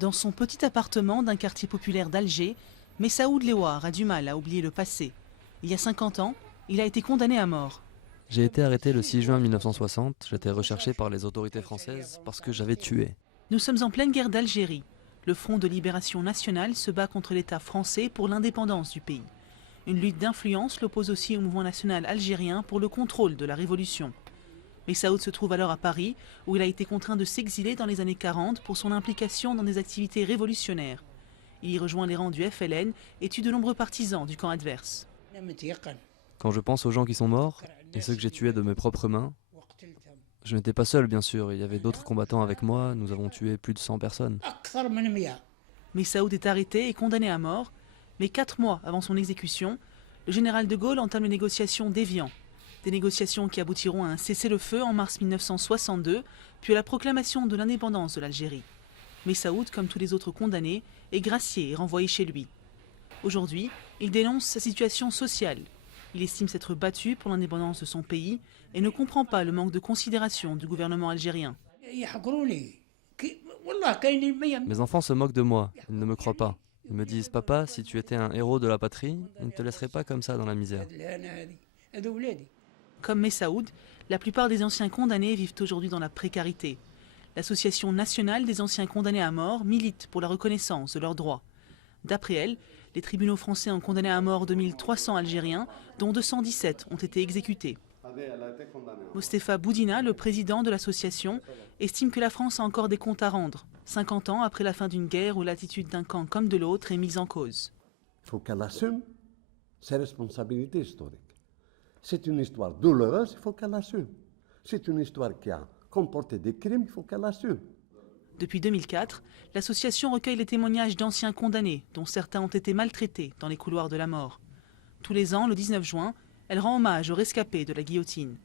Dans son petit appartement d'un quartier populaire d'Alger, Messaoud Lewar a du mal à oublier le passé. Il y a 50 ans, il a été condamné à mort. J'ai été arrêté le 6 juin 1960. J'étais recherché par les autorités françaises parce que j'avais tué. Nous sommes en pleine guerre d'Algérie. Le Front de libération nationale se bat contre l'État français pour l'indépendance du pays. Une lutte d'influence l'oppose aussi au mouvement national algérien pour le contrôle de la révolution. Messaoud se trouve alors à Paris, où il a été contraint de s'exiler dans les années 40 pour son implication dans des activités révolutionnaires. Il y rejoint les rangs du FLN et tue de nombreux partisans du camp adverse. Quand je pense aux gens qui sont morts et ceux que j'ai tués de mes propres mains, je n'étais pas seul bien sûr, il y avait d'autres combattants avec moi, nous avons tué plus de 100 personnes. Messaoud est arrêté et condamné à mort, mais 4 mois avant son exécution, le général de Gaulle entame les négociations d'Évian. Des négociations qui aboutiront à un cessez-le-feu en mars 1962, puis à la proclamation de l'indépendance de l'Algérie. Messaoud, comme tous les autres condamnés, est gracié et renvoyé chez lui. Aujourd'hui, il dénonce sa situation sociale. Il estime s'être battu pour l'indépendance de son pays et ne comprend pas le manque de considération du gouvernement algérien. Mes enfants se moquent de moi, ils ne me croient pas. Ils me disent « Papa, si tu étais un héros de la patrie, ils ne te laisseraient pas comme ça dans la misère. » Comme Messaoud, la plupart des anciens condamnés vivent aujourd'hui dans la précarité. L'Association nationale des anciens condamnés à mort milite pour la reconnaissance de leurs droits. D'après elle, les tribunaux français ont condamné à mort 2300 Algériens, dont 217 ont été exécutés. Mostefa Boudina, le président de l'association, estime que la France a encore des comptes à rendre, 50 ans après la fin d'une guerre où l'attitude d'un camp comme de l'autre est mise en cause. Il faut qu'elle assume ses responsabilités historiques. C'est une histoire douloureuse, il faut qu'elle l'assume. C'est une histoire qui a comporté des crimes, il faut qu'elle l'assume. Depuis 2004, l'association recueille les témoignages d'anciens condamnés, dont certains ont été maltraités dans les couloirs de la mort. Tous les ans, le 19 juin, elle rend hommage aux rescapés de la guillotine.